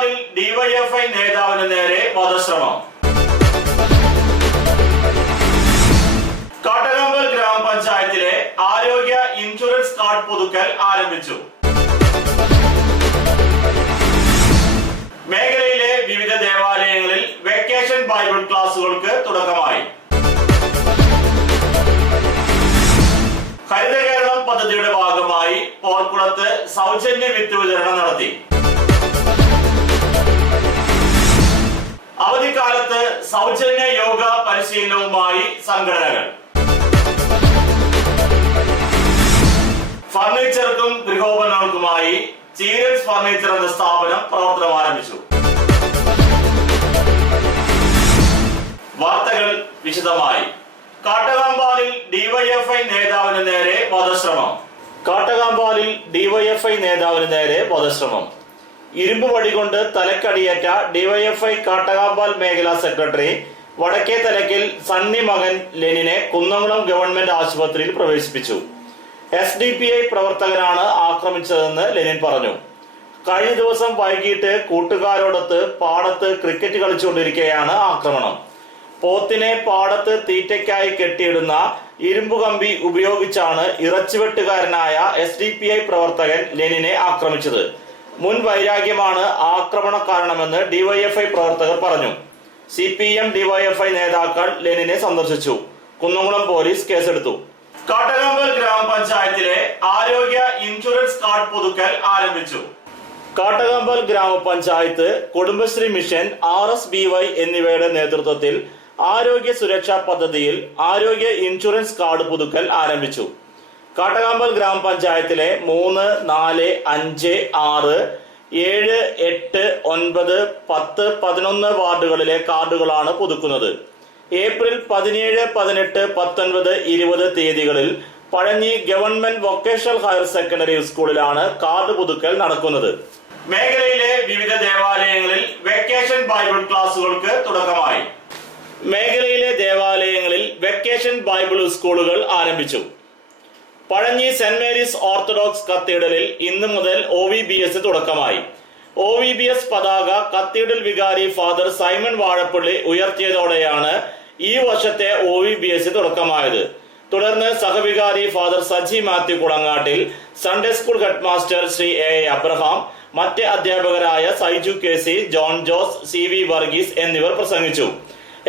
കാട്ടകാമ്പാലിൽ DYFI നേതാവിന് നേരെ വധശ്രമം. കാട്ടകാമ്പാൽ ഗ്രാമപഞ്ചായത്തിലെ ആരോഗ്യ ഇൻഷുറൻസ് കാർഡ് പുതുക്കൽ ആരംഭിച്ചു. മേഖലയിലെ വിവിധ ദേവാലയങ്ങളിൽ വെക്കേഷൻ ബൈബിൾ ക്ലാസുകൾക്ക് തുടക്കമായി. ഹരിത കേരളം പദ്ധതിയുടെ ഭാഗമായി പോർക്കുളത്ത് സൗജന്യ വിത്ത് വിതരണം നടത്തി. അവധിക്കാലത്ത് സൗജന്യ യോഗ പരിശീലനവുമായി സംഘടനകൾ. ഫർണിച്ചർക്കും ഗൃഹോപകരണങ്ങൾക്കുമായി ചീരൻസ് ഫർണിച്ചർ എന്ന സ്ഥാപനം പ്രവർത്തനം ആരംഭിച്ചു. വാർത്തകൾ വിശദമായി. കാട്ടകാമ്പാലിൽ ഡിവൈഎഫ്ഐ നേതാവിന് നേരെ വധശ്രമം. കാട്ടകാമ്പാലിൽ ഡിവൈഎഫ്ഐ നേതാവിന് നേരെ വധശ്രമം. ഇരുമ്പ് വടികൊണ്ട് തലക്കടിയേറ്റ ഡിവൈഎഫ്ഐ കാട്ടകാമ്പാൽ മേഖലാ സെക്രട്ടറി വടക്കേ തലക്കിൽ സണ്ണി മകൻ ലെനിനെ കുന്നംകുളം ഗവൺമെന്റ് ആശുപത്രിയിൽ പ്രവേശിപ്പിച്ചു. SDPI പ്രവർത്തകനാണ് ആക്രമിച്ചതെന്ന് ലെനിൻ പറഞ്ഞു. കഴിഞ്ഞ ദിവസം വൈകിട്ട് കൂട്ടുകാരോടൊത്ത് പാടത്ത് ക്രിക്കറ്റ് കളിച്ചുകൊണ്ടിരിക്കെയാണ് ആക്രമണം. പോത്തിനെ പാടത്ത് തീറ്റയ്ക്കായി കെട്ടിയിടുന്ന ഇരുമ്പുകമ്പി ഉപയോഗിച്ചാണ് ഇറച്ചിവെട്ടുകാരനായ SDPI പ്രവർത്തകൻ ലെനിനെ ആക്രമിച്ചത്. മുൻ വൈരാഗ്യമാണ് ആക്രമണ കാരണമെന്ന് ഡിവൈഎഫ്ഐ പ്രവർത്തകർ പറഞ്ഞു. CPM ഡിവൈഎഫ്ഐ നേതാക്കൾ ലെനിനെ സന്ദർശിച്ചു. കുന്നംകുളം പോലീസ് കേസെടുത്തു. കാട്ടകാമ്പാൽ ഗ്രാമപഞ്ചായത്തിലെ ആരോഗ്യ ഇൻഷുറൻസ് കാർഡ് പുതുക്കൽ ആരംഭിച്ചു. കാട്ടകാമ്പാൽ ഗ്രാമപഞ്ചായത്ത്, കുടുംബശ്രീ മിഷൻ, RSBY എന്നിവയുടെ നേതൃത്വത്തിൽ ആരോഗ്യ സുരക്ഷാ പദ്ധതിയിൽ ആരോഗ്യ ഇൻഷുറൻസ് കാർഡ് പുതുക്കൽ ആരംഭിച്ചു. കാട്ടകാമ്പാൽ ഗ്രാമപഞ്ചായത്തിലെ 3, 4, 5, 6, 7, 8, 9, 10, 11 വാർഡുകളിലെ കാർഡുകളാണ് പുതുക്കുന്നത്. ഏപ്രിൽ 17, 18, 19, 20 തീയതികളിൽ Pazhanji government vocational higher secondary സ്കൂളിലാണ് കാർഡ് പുതുക്കൽ നടക്കുന്നത്. മേഖലയിലെ വിവിധ ദേവാലയങ്ങളിൽ വെക്കേഷൻ ബൈബിൾ ക്ലാസുകൾക്ക് തുടക്കമായി. മേഖലയിലെ ദേവാലയങ്ങളിൽ വെക്കേഷൻ ബൈബിൾ സ്കൂളുകൾ ആരംഭിച്ചു. പഴഞ്ഞി സെന്റ് മേരീസ് ഓർത്തഡോക്സ് കത്തീഡ്രലിൽ ഇന്നു മുതൽ OVBS തുടക്കമായി. OVBS പതാക കത്തീഡ്രൽ വികാരി ഫാദർ സൈമൺ വാഴപ്പള്ളി ഉയർത്തിയതോടെയാണ് ഈ വർഷത്തെ OVBS തുടക്കമായത്. തുടർന്ന് സഹവികാരി father Saji Mathew Kulangattil, Sunday school head master Shri A. Abraham, മറ്റ് അധ്യാപകരായ സൈജു KC, ജോൺ ജോസ്, CV വർഗീസ് എന്നിവർ പ്രസംഗിച്ചു.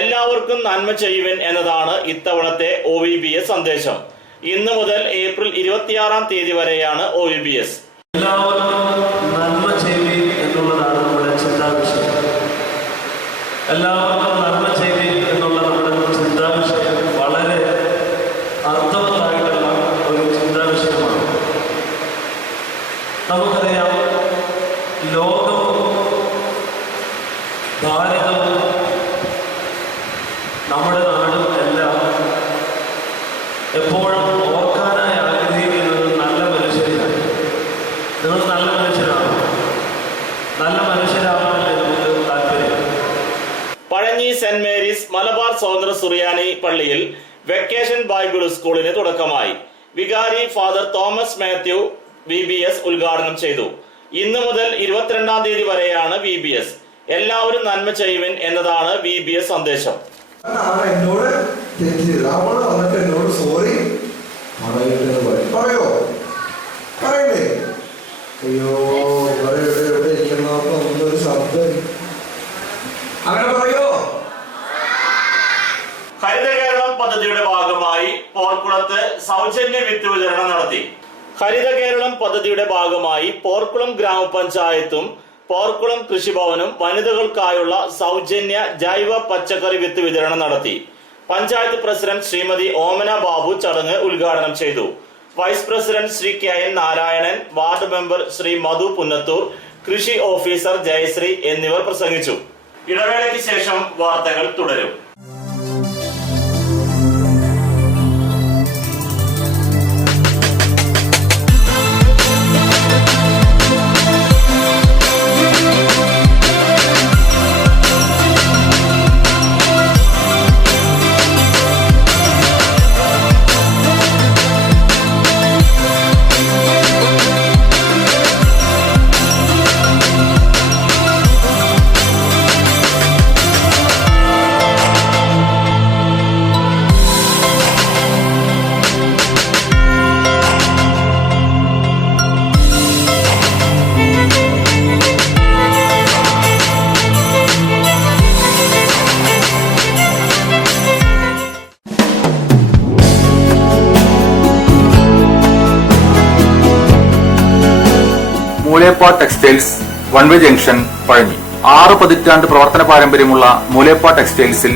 എല്ലാവർക്കും നന്മ ചെയ്യുവിൻ എന്നതാണ് ഇത്തവണത്തെ OVBS സന്ദേശം. ഇന്നു മുതൽ ഏപ്രിൽ 26-ാം തീയതി വരെയാണ് OVBS. എല്ലാവർക്കും നന്മ ചെയ്യുവിൻ എന്നുള്ളതാണ് നമ്മുടെ ചിന്താവിഷയം. എല്ലാവർക്കും നന്മ ചെയ്യുവിൻ എന്നുള്ള നമ്മുടെ ചിന്താവിഷയം വളരെ അർത്ഥവത്തായിട്ടുള്ള ഒരു ചിന്താവിഷയമാണ്. നമുക്കറിയാം, ലോകവും ഭാരതവും നമ്മുടെ നാടും എല്ലാം എപ്പോഴും ഓർക്കാനായി ആഗ്രഹിക്കുന്നത് നല്ല മനുഷ്യരാണ്. നിങ്ങൾ നല്ല മനുഷ്യരാണ്. നല്ല മനുഷ്യരാവാനല്ലേ നമുക്ക് താല്പര്യം. പഴഞ്ഞി സെന്റ് മേരീസ് മലബാർ സ്വതന്ത്ര സുറിയാനി പള്ളിയിൽ വെക്കേഷൻ ബൈബിൾ സ്കൂളിന് തുടക്കമായി. വികാരി ഫാദർ തോമസ് മാത്യു VBS ഉദ്ഘാടനം ചെയ്തു. ഇന്നു മുതൽ 22-ാം തീയതി വരെയാണ് VBS. എല്ലാവരും നന്മ ചെയ്യുവിൻ എന്നതാണ് VBS സന്ദേശം. എന്നോട് വന്നിട്ട് എന്നോട് സോറി പറയോ? പറയണ്ടേ? അയ്യോ, എവിടെ ഇരിക്കുന്നപ്പോ ഒന്നൊരു ശബ്ദം അങ്ങനെ പറയോ? ഹരിത കേരളം പദ്ധതിയുടെ ഭാഗമായി പോർക്കുളത്ത് സൗജന്യ വിത്ത് വിതരണം നടത്തി. ഹരിത കേരളം പദ്ധതിയുടെ ഭാഗമായി പോർക്കുളം ഗ്രാമപഞ്ചായത്തും പോർക്കുളം കൃഷിഭവനും വനിതകൾക്കായുള്ള സൗജന്യ ജൈവ പച്ചക്കറി വിത്ത് വിതരണം നടത്തി. പഞ്ചായത്ത് പ്രസിഡന്റ് ശ്രീമതി ഓമന ബാബു ചടങ്ങ് ഉദ്ഘാടനം ചെയ്തു. Vice president Shri KN Narayanan, ward member Shri Madhu Punnathur, കൃഷി ഓഫീസർ ജയശ്രീ എന്നിവർ പ്രസംഗിച്ചു. ഇടവേളയ്ക്ക് ശേഷം വാർത്തകൾ തുടരും. Moolepa textiles one way junction Pazhanji. 6 പതിറ്റാണ്ട് പ്രവർത്തന പാരമ്പര്യമുള്ള മൂലേപ്പ ടെക്സ്റ്റൈൽസിൽ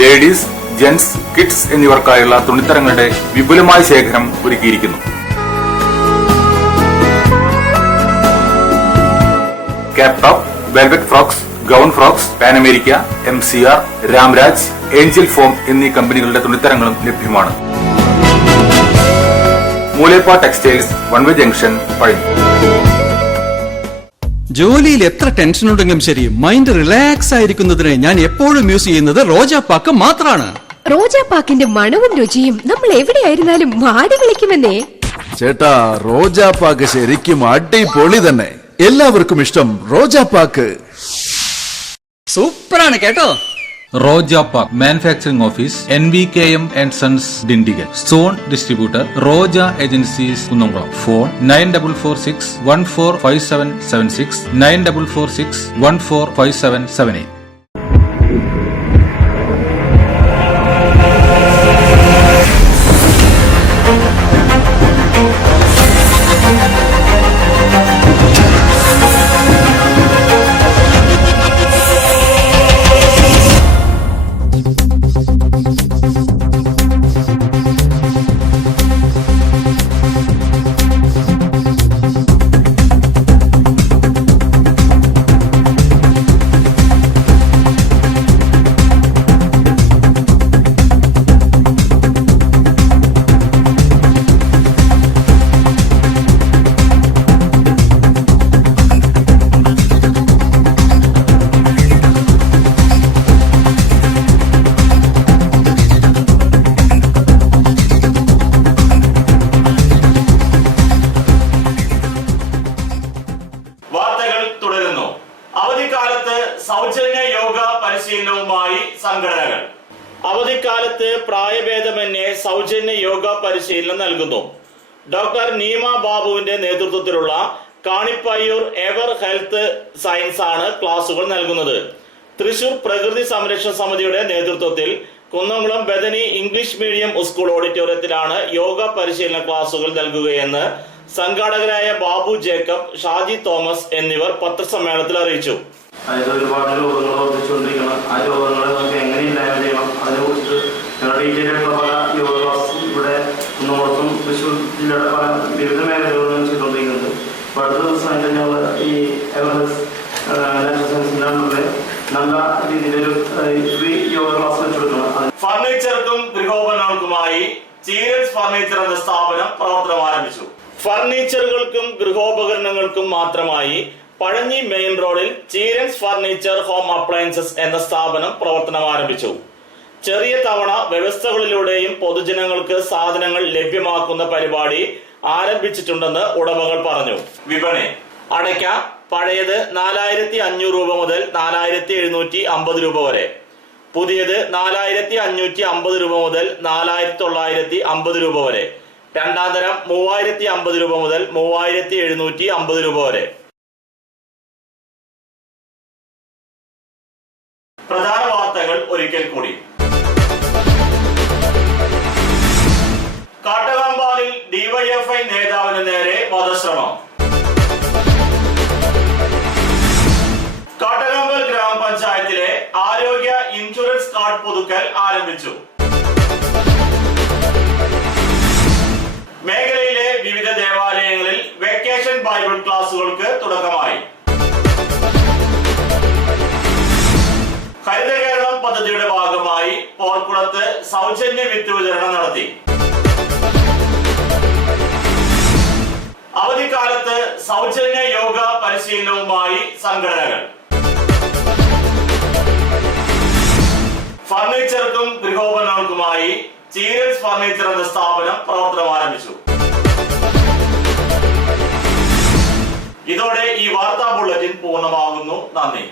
ലേഡീസ്, ജെന്റ്സ്, കിഡ്സ് എന്നിവർക്കായുള്ള തുണിത്തരങ്ങളുടെ വിപുലമായ ശേഖരം ഒരുക്കിയിരിക്കുന്നു. Cap top, velvet frocks, gown frocks, pan America, MCR, Ramraj, angel form എന്നീ കമ്പനികളുടെ തുണിത്തരങ്ങളും ലഭ്യമാണ്. Moolepa textiles one way junction Pazhanji. ജോലിയിൽ എത്ര ടെൻഷൻ ഉണ്ടെങ്കിലും ശരി, മൈൻഡ് റിലാക്സ് ആയിരിക്കുന്നതിന് ഞാൻ എപ്പോഴും യൂസ് ചെയ്യുന്നത് റോജാപ്പാക്ക് മാത്രമാണ്. റോജാപ്പാക്കിന്റെ മണവും രുചിയും നമ്മൾ എവിടെയായിരുന്നാലും മാടി വിളിക്കുമെന്നേ. ചേട്ടാ, റോജാപ്പാക്ക് ശരിക്കും അടിപൊളി തന്നെ. എല്ലാവർക്കും ഇഷ്ടം റോജാപ്പാക്ക്. സൂപ്പറാണ് കേട്ടോ. Rojapak manufacturing office NVKM & Sons Dindigul. Zone distributor Roja agencies Kunnamkulam. Phone 9446145776 9446145778. സൗജന്യ യോഗ പരിശീലനവുമായി സംഘടനകൾ. അവധിക്കാലത്ത് പ്രായഭേദമന്യേ സൗജന്യ യോഗ പരിശീലനം നൽകുന്നു. ഡോക്ടർ നീമ ബാബുവിന്റെ നേതൃത്വത്തിലുള്ള കാണിപ്പയ്യൂർ എവർ ഹെൽത്ത് സയൻസ് ആണ് ക്ലാസുകൾ നൽകുന്നത്. തൃശൂർ പ്രകൃതി സംരക്ഷണ സമിതിയുടെ നേതൃത്വത്തിൽ Kunnamkulam Bethany English medium school ഓഡിറ്റോറിയത്തിലാണ് യോഗ പരിശീലന ക്ലാസുകൾ നൽകുകയെന്ന് സംഘാടകരായ ബാബു ജേക്കബ്, ഷാജി തോമസ് എന്നിവർ പത്രസമ്മേളനത്തിൽ അറിയിച്ചു. അതായത് ഒരുപാട് രോഗങ്ങൾ വർദ്ധിച്ചുകൊണ്ടിരിക്കണം. ആ രോഗങ്ങളെ നമുക്ക് എങ്ങനെ ഇല്ലായ്മ ചെയ്യണം, അതിനെക്കുറിച്ച് ഞങ്ങളുടെ ഡീറ്റെയിൽ ആയിട്ടുള്ള പല യോഗ ക്ലാസ് ഇവിടെ കുന്നംകുളത്തും തൃശ്ശൂർ ജില്ലയുടെ പല വിവിധ മേഖലകളിലും ചെയ്തുകൊണ്ടിരിക്കുന്നുണ്ട്. അപ്പോൾ അടുത്ത ദിവസമായിട്ട് ഞങ്ങൾ ഈ എവറസ് നാച്ചുറൽ സയൻസിൻ്റെ അണ്ടറിൽ നല്ല രീതിയിലൊരു ഫ്രീ യോഗ ക്ലാസ് വെച്ചുകൊടുക്കണം. ഫർണിച്ചർക്കും ഗൃഹോപകരണങ്ങൾക്കുമായി ചീരൻസ് ഫർണിച്ചർ എന്ന സ്ഥാപനം പ്രവർത്തനം ആരംഭിച്ചു. ഫർണിച്ചറുകൾക്കും ഗൃഹോപകരണങ്ങൾക്കും മാത്രമായി പഴഞ്ഞി മെയിൻ റോഡിൽ ചീരൻസ് ഫർണിച്ചർ ഹോം അപ്ലയൻസസ് എന്ന സ്ഥാപനം പ്രവർത്തനം ആരംഭിച്ചു. ചെറിയ തവണ വ്യവസ്ഥകളിലൂടെയും പൊതുജനങ്ങൾക്ക് സാധനങ്ങൾ ലഭ്യമാക്കുന്ന പരിപാടി ആരംഭിച്ചിട്ടുണ്ടെന്ന് ഉടമകൾ പറഞ്ഞു. വിപണി: അടയ്ക്ക പഴയത് 4500 രൂപ മുതൽ 4750 രൂപ വരെ, പുതിയത് 4550 രൂപ മുതൽ 4950 രൂപ വരെ, രണ്ടാം തരം 3050 രൂപ മുതൽ 3750 രൂപ വരെ. പ്രധാന വാർത്തകൾ ഒരിക്കൽ കൂടി. കാട്ടകമ്പാലിൽ ഡിവൈഎഫ്ഐ നേതാവിന് നേരെ വധശ്രമം. കാട്ടകമ്പാൽ ഗ്രാമപഞ്ചായത്തിലെ ആരോഗ്യ ഇൻഷുറൻസ് കാർഡ് പുതുക്കൽ ആരംഭിച്ചു. മേഖലയിലെ വിവിധ ദേവാലയങ്ങളിൽ വെക്കേഷൻ ബൈബിൾ ക്ലാസുകൾക്ക് തുടക്കമായി. ഹരിത കേരളം പദ്ധതിയുടെ ഭാഗമായി പോർക്കുളത്ത് സൗജന്യ വിത്ത് വിതരണം നടത്തി. അവധിക്കാലത്ത് സൗജന്യ യോഗ പരിശീലനവുമായി സംഘടനകൾ. ഫർണിച്ചർക്കും ഗൃഹോപകരണങ്ങൾക്കുമായി ചീരൻസ് ഫർണിച്ചർ എന്ന സ്ഥാപനം പ്രവർത്തനം ആരംഭിച്ചു. ഇതോടെ ഈ വാർത്താ ബുള്ളറ്റിൻ പൂർണ്ണമാകുന്നു. നന്ദി.